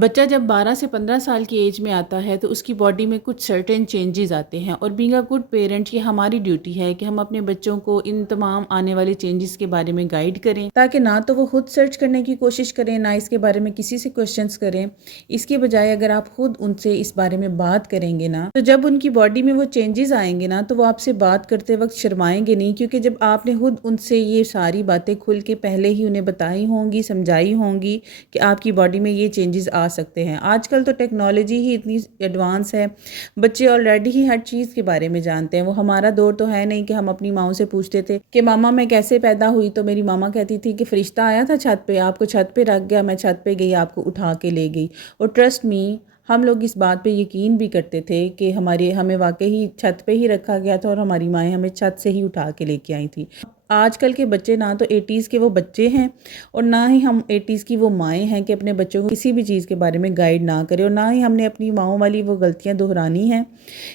بچہ جب 12 سے 15 سال کی ایج میں آتا ہے تو اس کی باڈی میں کچھ سرٹن چینجز آتے ہیں، اور بینگ اے گڈ پیرنٹ یہ ہماری ڈیوٹی ہے کہ ہم اپنے بچوں کو ان تمام آنے والے چینجز کے بارے میں گائیڈ کریں، تاکہ نہ تو وہ خود سرچ کرنے کی کوشش کریں، نہ اس کے بارے میں کسی سے کوشچنس کریں۔ اس کے بجائے اگر آپ خود ان سے اس بارے میں بات کریں گے نا، تو جب ان کی باڈی میں وہ چینجز آئیں گے نا، تو وہ آپ سے بات کرتے وقت شرمائیں گے نہیں، کیونکہ جب آپ نے خود ان سے یہ ساری باتیں کھل کے پہلے ہی انہیں بتائی ہوں گی، سمجھائی ہوں گی کہ آپ کی باڈی میں یہ چینجز آ سکتے ہیں۔ آج کل تو ٹیکنالوجی ہی اتنی ایڈوانس ہے، بچے آلریڈی ہی ہر چیز کے بارے میں جانتے ہیں۔ وہ ہمارا دور تو ہے نہیں کہ ہم اپنی ماؤں سے پوچھتے تھے کہ ماما میں کیسے پیدا ہوئی، تو میری ماما کہتی تھی کہ فرشتہ آیا تھا چھت پہ، آپ کو چھت پہ رکھ گیا، میں چھت پہ گئی، آپ کو اٹھا کے لے گئی۔ اور ٹرسٹ می، ہم لوگ اس بات پہ یقین بھی کرتے تھے کہ ہمیں واقعی چھت پہ ہی رکھا گیا تھا، اور ہماری مائیں ہمیں چھت سے ہی اٹھا کے لے کے آئی تھی۔ آج کل کے بچے نہ تو 80s کے وہ بچے ہیں، اور نہ ہی ہم 80s کی وہ مائیں ہیں کہ اپنے بچوں کو کسی بھی چیز کے بارے میں گائیڈ نہ کرے، اور نہ ہی ہم نے اپنی ماؤں والی وہ غلطیاں دہرانی ہیں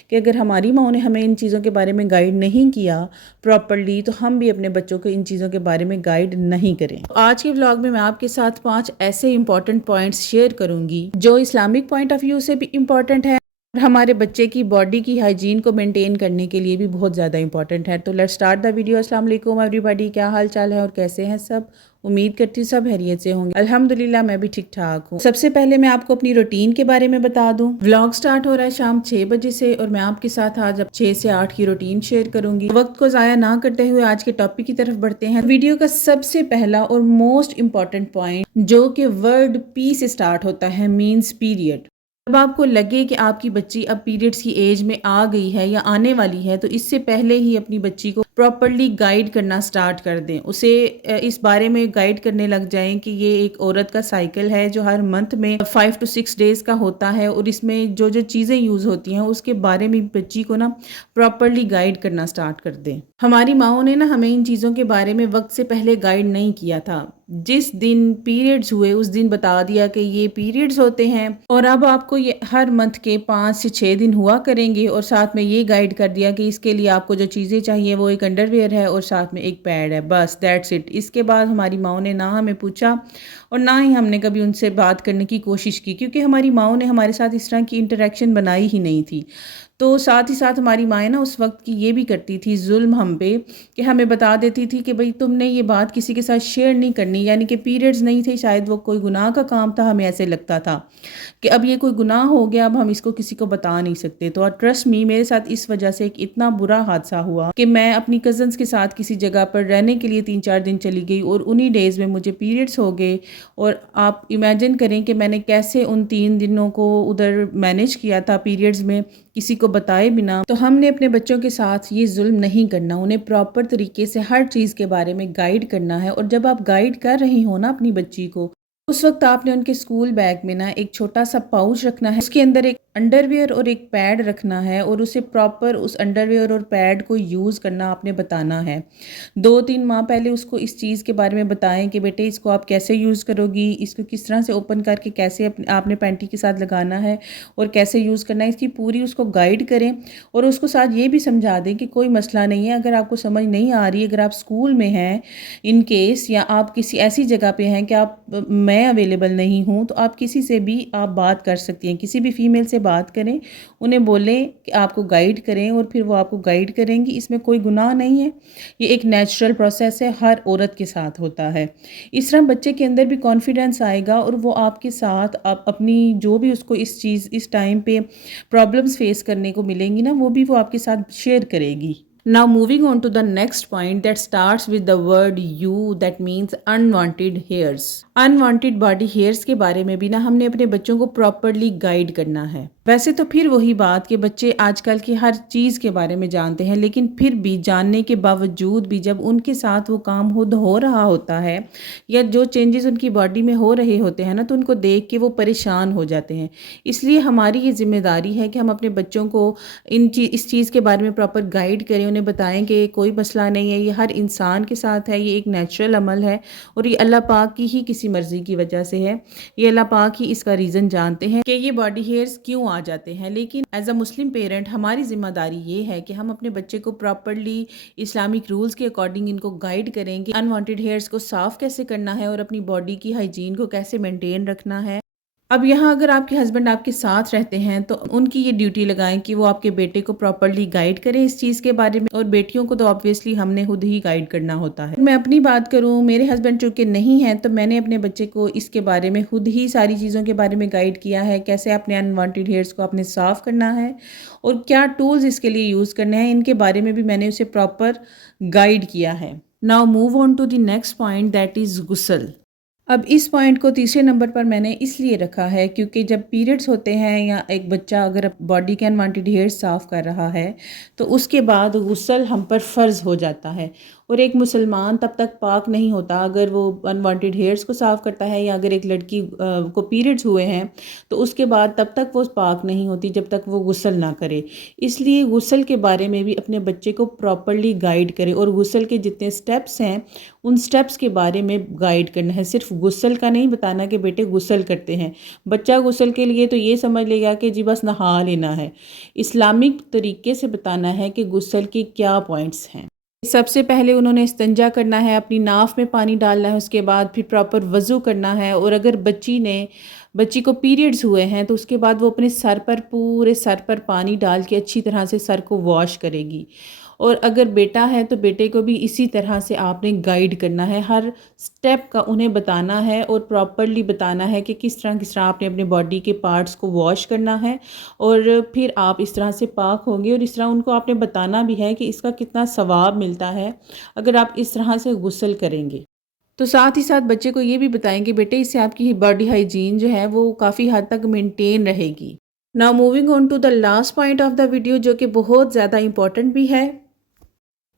کہ اگر ہماری ماؤں نے ہمیں ان چیزوں کے بارے میں گائیڈ نہیں کیا پراپرلی، تو ہم بھی اپنے بچوں کو ان چیزوں کے بارے میں گائیڈ نہیں کریں۔ آج کے ولاگ میں آپ کے ساتھ 5 ایسے امپورٹنٹ پوائنٹس شیئر کروں گی جو اسلامک پوائنٹ آف ویو سے بھی امپورٹنٹ ہے، اور ہمارے بچے کی باڈی کی ہائیجین کو مینٹین کرنے کے لیے بھی بہت زیادہ امپورٹنٹ ہے۔ تو لیٹس سٹارٹ دا ویڈیو۔ السلام علیکم ایوری باڈی، کیا حال چال ہے اور کیسے ہیں سب؟ امید کرتی ہوں سب خیریت سے ہوں گے۔ الحمدللہ میں بھی ٹھیک ٹھاک ہوں۔ سب سے پہلے میں آپ کو اپنی روٹین کے بارے میں بتا دوں۔ ولاگ سٹارٹ ہو رہا ہے شام 6 بجے سے، اور میں آپ کے ساتھ آج اب 6 سے 8 کی روٹین شیئر کروں گی۔ وقت کو ضائع نہ کرتے ہوئے آج کے ٹاپک کی طرف بڑھتے ہیں۔ ویڈیو کا سب سے پہلا اور موسٹ امپورٹنٹ پوائنٹ جو کہ ورڈ پی سے سٹارٹ ہوتا ہے، مینز پیریڈ۔ جب آپ کو لگے کہ آپ کی بچی اب پیریڈز کی ایج میں آ گئی ہے یا آنے والی ہے، تو اس سے پہلے ہی اپنی بچی کو پراپرلی گائیڈ کرنا سٹارٹ کر دیں۔ اسے اس بارے میں گائیڈ کرنے لگ جائیں کہ یہ ایک عورت کا سائیکل ہے جو ہر منتھ میں 5 to 6 ڈیز کا ہوتا ہے، اور اس میں جو جو چیزیں یوز ہوتی ہیں اس کے بارے میں بچی کو نا پراپرلی گائیڈ کرنا سٹارٹ کر دیں۔ ہماری ماؤں نے نا ہمیں ان چیزوں کے بارے میں وقت سے پہلے گائیڈ نہیں کیا تھا۔ جس دن پیریڈز ہوئے اس دن بتا دیا کہ یہ پیریڈز ہوتے ہیں، اور اب آپ کو یہ ہر منتھ کے 5 سے 6 دن ہوا کریں گے، اور ساتھ میں یہ گائیڈ کر دیا کہ اس کے لیے آپ کو جو چیزیں چاہیے وہ ایک انڈر ویئر ہے اور ساتھ میں ایک پیڈ ہے، بس دیٹس اٹ۔ اس کے بعد ہماری ماؤں نے نہ ہمیں پوچھا، اور نہ ہی ہم نے کبھی ان سے بات کرنے کی کوشش کی، کیونکہ ہماری ماؤں نے ہمارے ساتھ اس طرح کی انٹریکشن بنائی ہی نہیں تھی۔ تو ساتھ ہی ساتھ ہماری مائیں نا اس وقت کی یہ بھی کرتی تھی ظلم ہم پہ، کہ ہمیں بتا دیتی تھی کہ بھئی تم نے یہ بات کسی کے ساتھ شیئر نہیں کرنی، یعنی کہ پیریڈز نہیں تھے، شاید وہ کوئی گناہ کا کام تھا، ہمیں ایسے لگتا تھا کہ اب یہ کوئی گناہ ہو گیا، اب ہم اس کو کسی کو بتا نہیں سکتے۔ تو ٹرسٹ می، میرے ساتھ اس وجہ سے ایک اتنا برا حادثہ ہوا کہ میں اپنی کزنس کے ساتھ کسی جگہ پر رہنے کے لیے 3-4 دن چلی گئی، اور انہی ڈیز میں مجھے پیریڈز ہو گئے، اور آپ امیجن کریں کہ میں نے کیسے ان 3 دنوں کو ادھر مینیج کیا تھا پیریڈز میں، کسی کو بتائے بنا۔ تو ہم نے اپنے بچوں کے ساتھ یہ ظلم نہیں کرنا، انہیں پراپر طریقے سے ہر چیز کے بارے میں گائیڈ کرنا ہے۔ اور جب آپ گائیڈ کر رہی ہو نا اپنی بچی کو، اس وقت آپ نے ان کے اسکول بیگ میں نا ایک چھوٹا سا پاؤچ رکھنا ہے، اس کے اندر ایک انڈر ویئر اور ایک پیڈ رکھنا ہے، اور اسے پراپر اس انڈر ویئر اور پیڈ کو یوز کرنا آپ نے بتانا ہے۔ 2-3 ماہ پہلے اس کو اس چیز کے بارے میں بتائیں کہ بیٹے اس کو آپ کیسے یوز کرو گی، اس کو کس طرح سے اوپن کر کے کیسے آپ نے پینٹی کے ساتھ لگانا ہے اور کیسے یوز کرنا ہے، اس کی پوری اس کو گائیڈ کریں، اور اس کو ساتھ یہ بھی سمجھا دیں کہ کوئی مسئلہ نہیں ہے، اگر آپ کو سمجھ نہیں آ رہی، اگر آپ اسکول میں ہیں ان کیس، یا آپ کسی ایسی جگہ پہ ہیں کہ میں اویلیبل نہیں ہوں، تو آپ کسی سے بھی آپ بات کر سکتی ہیں، کسی بھی فیمیل سے بات کریں، انہیں بولیں کہ آپ کو گائیڈ کریں، اور پھر وہ آپ کو گائیڈ کریں گی۔ اس میں کوئی گناہ نہیں ہے، یہ ایک نیچرل پروسیس ہے، ہر عورت کے ساتھ ہوتا ہے۔ اس طرح بچے کے اندر بھی کانفیڈنس آئے گا، اور وہ آپ کے ساتھ اپنی جو بھی اس کو اس ٹائم پہ پرابلمز فیس کرنے کو ملیں گی نا، وہ بھی وہ آپ کے ساتھ شیئر کرے گی۔ Now moving on to the next point that starts with the word you, that means unwanted hairs. Unwanted body hairs کے بارے میں بھی نا ہم نے اپنے بچوں کو پراپرلی گائیڈ کرنا ہے۔ ویسے تو پھر وہی بات کہ بچے آج کل کی ہر چیز کے بارے میں جانتے ہیں، لیکن پھر بھی جاننے کے باوجود بھی جب ان کے ساتھ وہ کام خود ہو رہا ہوتا ہے، یا جو چینجز ان کی باڈی میں ہو رہے ہوتے ہیں نا، تو ان کو دیکھ کے وہ پریشان ہو جاتے ہیں۔ اس لیے ہماری یہ ذمہ داری ہے کہ ہم اپنے بچوں کو اس چیز کے بارے میں پراپر گائیڈ کریں، انہیں بتائیں کہ کوئی مسئلہ نہیں ہے، یہ ہر انسان کے ساتھ ہے، یہ ایک نیچرل عمل ہے، اور یہ اللہ پاک کی ہی کسی مرضی کی وجہ سے ہے، یہ اللہ پاک ہی اس کا ریزن جانتے ہیں کہ یہ باڈی ہیئرز کیوں آ جاتے ہیں۔ لیکن ایز اے مسلم پیرنٹ ہماری ذمہ داری یہ ہے کہ ہم اپنے بچے کو پراپرلی اسلامک رولز کے اکارڈنگ ان کو گائیڈ کریں کہ انوانٹیڈ ہیئرز کو صاف کیسے کرنا ہے، اور اپنی باڈی کی ہائیجین کو کیسے مینٹین رکھنا ہے۔ اب یہاں اگر آپ کے ہسبینڈ آپ کے ساتھ رہتے ہیں تو ان کی یہ ڈیوٹی لگائیں کہ وہ آپ کے بیٹے کو پراپرلی گائیڈ کریں اس چیز کے بارے میں، اور بیٹیوں کو تو آبویسلی ہم نے خود ہی گائیڈ کرنا ہوتا ہے۔ میں اپنی بات کروں، میرے ہسبینڈ چونکہ نہیں ہیں تو میں نے اپنے بچے کو اس کے بارے میں خود ہی ساری چیزوں کے بارے میں گائیڈ کیا ہے، کیسے اپنے انوانٹیڈ ہیئرس کو اپنے صاف کرنا ہے اور کیا ٹولز اس کے لیے یوز کرنے ہیں، ان کے بارے میں بھی میں نے اسے پراپر گائیڈ کیا ہے۔ Now move on to the next point, that is غسل۔ اب اس پوائنٹ کو تیسرے نمبر پر میں نے اس لیے رکھا ہے کیونکہ جب پیریڈز ہوتے ہیں یا ایک بچہ اگر باڈی کے انوانٹیڈ ہیئر صاف کر رہا ہے تو اس کے بعد غسل ہم پر فرض ہو جاتا ہے، اور ایک مسلمان تب تک پاک نہیں ہوتا اگر وہ انوانٹیڈ ہیئرز کو صاف کرتا ہے، یا اگر ایک لڑکی کو پیریڈز ہوئے ہیں تو اس کے بعد تب تک وہ پاک نہیں ہوتی جب تک وہ غسل نہ کرے۔ اس لیے غسل کے بارے میں بھی اپنے بچے کو پراپرلی گائیڈ کرے، اور غسل کے جتنے سٹیپس ہیں ان سٹیپس کے بارے میں گائیڈ کرنا ہے، صرف غسل کا نہیں بتانا کہ بیٹے غسل کرتے ہیں۔ بچہ غسل کے لیے تو یہ سمجھ لے گا کہ جی بس نہا لینا ہے، اسلامک طریقے سے بتانا ہے کہ غسل کے کیا پوائنٹس ہیں۔ سب سے پہلے انہوں نے استنجا کرنا ہے، اپنی ناف میں پانی ڈالنا ہے، اس کے بعد پھر پراپر وضو کرنا ہے، اور اگر بچی کو پیریڈز ہوئے ہیں تو اس کے بعد وہ اپنے پورے سر پر پانی ڈال کے اچھی طرح سے سر کو واش کرے گی، اور اگر بیٹا ہے تو بیٹے کو بھی اسی طرح سے آپ نے گائیڈ کرنا ہے، ہر سٹیپ کا انہیں بتانا ہے اور پراپرلی بتانا ہے کہ کس طرح آپ نے اپنے باڈی کے پارٹس کو واش کرنا ہے، اور پھر آپ اس طرح سے پاک ہوں گے، اور اس طرح ان کو آپ نے بتانا بھی ہے کہ اس کا کتنا ثواب ملتا ہے اگر آپ اس طرح سے غسل کریں گے۔ تو ساتھ ہی ساتھ بچے کو یہ بھی بتائیں کہ بیٹے اس سے آپ کی باڈی ہائیجین جو ہے وہ کافی حد تک مینٹین رہے گی۔ Now moving on to the last point of the video, جو کہ بہت زیادہ امپورٹنٹ بھی ہے۔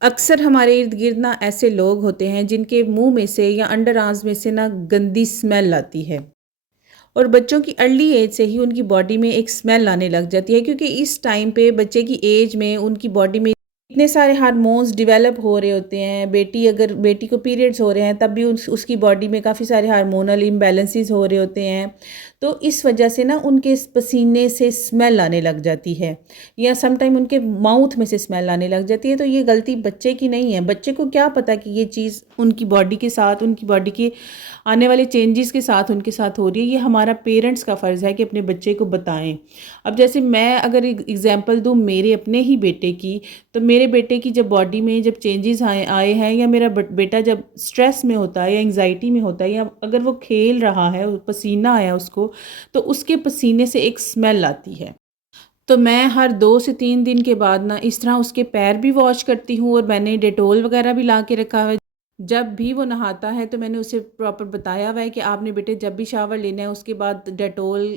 اکثر ہمارے ارد گرد نا ایسے لوگ ہوتے ہیں جن کے منہ میں سے یا انڈر آرمز میں سے نا گندی اسمیل آتی ہے، اور بچوں کی ارلی ایج سے ہی ان کی باڈی میں ایک اسمیل آنے لگ جاتی ہے، کیونکہ اس ٹائم پہ بچے کی ایج میں ان کی باڈی میں اتنے سارے ہارمونز ڈیویلپ ہو رہے ہوتے ہیں۔ بیٹی کو پیریڈز ہو رہے ہیں تب بھی اس کی باڈی میں کافی سارے ہارمونل امبیلنسز ہو رہے ہوتے ہیں، تو اس وجہ سے نا ان کے پسینے سے اسمیل آنے لگ جاتی ہے، یا سم ٹائم ان کے ماؤتھ میں سے اسمیل آنے لگ جاتی ہے۔ تو یہ غلطی بچے کی نہیں ہے، بچے کو کیا پتا کہ یہ چیز ان کی باڈی کے ساتھ، ان کی باڈی کے آنے والے چینجز کے ساتھ ان کے ساتھ ہو رہی ہے۔ یہ ہمارا پیرنٹس کا فرض ہے کہ اپنے بچے کو بتائیں۔ اب جیسے میں اگر ایگزامپل دوں میرے اپنے ہی بیٹے کی، تو میرے بیٹے کی جب باڈی میں جب چینجز آئے ہیں، یا میرا بیٹا جب سٹریس میں ہوتا ہے یا انگزائٹی میں ہوتا ہے، یا اگر وہ کھیل رہا ہے، پسینہ آیا اس کو، تو اس کے پسینے سے ایک اسمیل آتی ہے۔ تو میں ہر 2 سے 3 دن کے بعد نا اس طرح اس کے پیر بھی واش کرتی ہوں، اور میں نے ڈیٹول وغیرہ بھی لا کے رکھا ہوا ہے۔ جب بھی وہ نہاتا ہے تو میں نے اسے پراپر بتایا ہوا ہے کہ آپ نے بیٹے جب بھی شاور لینا ہے اس کے بعد ڈیٹول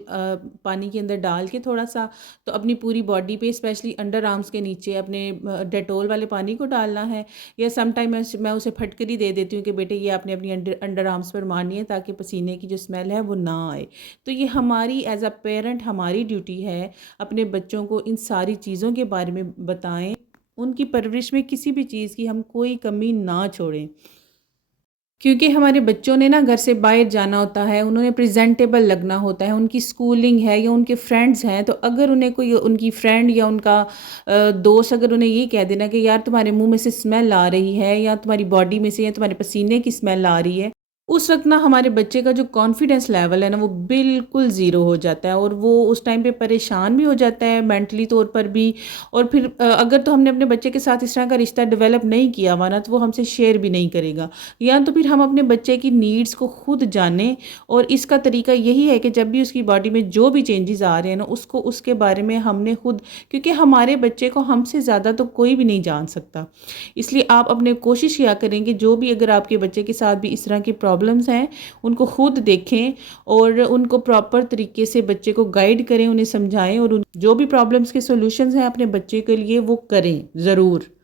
پانی کے اندر ڈال کے تھوڑا سا تو اپنی پوری باڈی پہ اسپیشلی انڈر آرمز کے نیچے اپنے ڈیٹول والے پانی کو ڈالنا ہے، یا سم ٹائم میں اسے پھٹکری دے دیتی ہوں کہ بیٹے یہ آپ نے اپنی انڈر آرمز پر مارنی ہے تاکہ پسینے کی جو اسمیل ہے وہ نہ آئے۔ تو یہ ہماری ایز اے پیرنٹ ہماری ڈیوٹی ہے اپنے بچوں کو ان ساری چیزوں کے بارے میں بتائیں، ان کی پرورش میں کسی بھی چیز کی ہم کوئی کمی نہ چھوڑیں، کیونکہ ہمارے بچوں نے نا گھر سے باہر جانا ہوتا ہے، انہوں نے پریزنٹیبل لگنا ہوتا ہے، ان کی سکولنگ ہے یا ان کے فرینڈز ہیں، تو اگر انہیں کوئی ان کی فرینڈ یا ان کا دوست اگر انہیں یہ کہہ دینا کہ یار تمہارے منہ میں سے اسمیل آ رہی ہے، یا تمہاری باڈی میں سے یا تمہارے پسینے کی اسمیل آ رہی ہے، اس وقت نا ہمارے بچے کا جو کانفیڈنس لیول ہے نا وہ بالکل زیرو ہو جاتا ہے، اور وہ اس ٹائم پہ پریشان بھی ہو جاتا ہے مینٹلی طور پر بھی، اور پھر اگر تو ہم نے اپنے بچے کے ساتھ اس طرح کا رشتہ ڈیولپ نہیں کیا ہوا نا تو وہ ہم سے شیئر بھی نہیں کرے گا، یا تو پھر ہم اپنے بچے کی نیڈز کو خود جانیں، اور اس کا طریقہ یہی ہے کہ جب بھی اس کی باڈی میں جو بھی چینجز آ رہے ہیں نا اس کے بارے میں ہم نے خود، کیونکہ ہمارے بچے کو ہم سے زیادہ تو کوئی بھی نہیں جان سکتا، اس لیے آپ اپنے کوشش کیا کریں کہ جو بھی اگر آپ کے بچے کے ساتھ بھی اس طرح کی پرابلمز ہیں ان کو خود دیکھیں، اور ان کو پراپر طریقے سے بچے کو گائیڈ کریں، انہیں سمجھائیں، اور جو بھی پرابلمز کے سولوشنز ہیں اپنے بچے کے لیے وہ کریں ضرور۔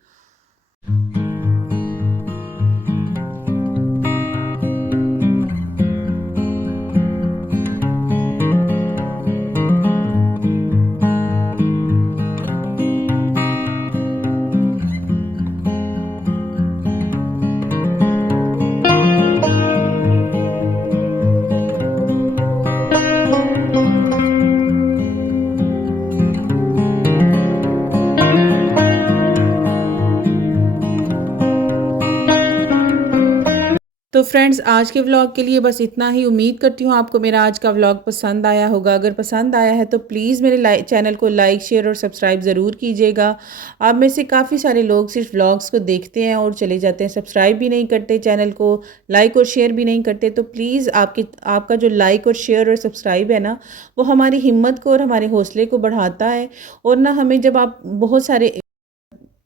تو فرینڈز آج کے ولاگ کے لیے بس اتنا ہی. امید کرتی ہوں آپ کو میرا آج کا ولاگ پسند آیا ہوگا. اگر پسند آیا ہے تو پلیز میرے چینل کو لائک شیئر اور سبسکرائب ضرور کیجیے گا. آپ میں سے کافی سارے لوگ صرف ولاگس کو دیکھتے ہیں اور چلے جاتے ہیں, سبسکرائب بھی نہیں کرتے چینل کو, لائک اور شیئر بھی نہیں کرتے. تو پلیز آپ کا جو لائک اور شیئر اور سبسکرائب ہے نا, وہ ہماری ہمت کو اور ہمارے حوصلے کو بڑھاتا ہے. اور نہ ہمیں جب آپ بہت سارے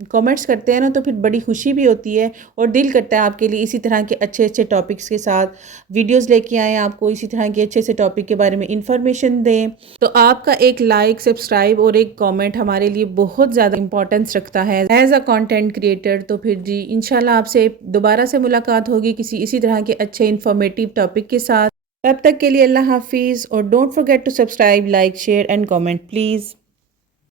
کامنٹس کرتے ہیں نا تو پھر بڑی خوشی بھی ہوتی ہے, اور دل کرتا ہے آپ کے لیے اسی طرح کے اچھے اچھے ٹاپکس کے ساتھ ویڈیوز لے کے آئیں, آپ کو اسی طرح کے اچھے سے ٹاپک کے بارے میں انفارمیشن دیں. تو آپ کا ایک لائک, سبسکرائب اور ایک کامنٹ ہمارے لیے بہت زیادہ امپورٹنس رکھتا ہے ایز اے کانٹینٹ کریٹر. تو پھر جی انشاءاللہ آپ سے دوبارہ سے ملاقات ہوگی کسی اسی طرح کے اچھے انفارمیٹیو ٹاپک کے ساتھ. تب تک کے لیے اللہ حافظ, اور don't forget to subscribe, like, share and comment please.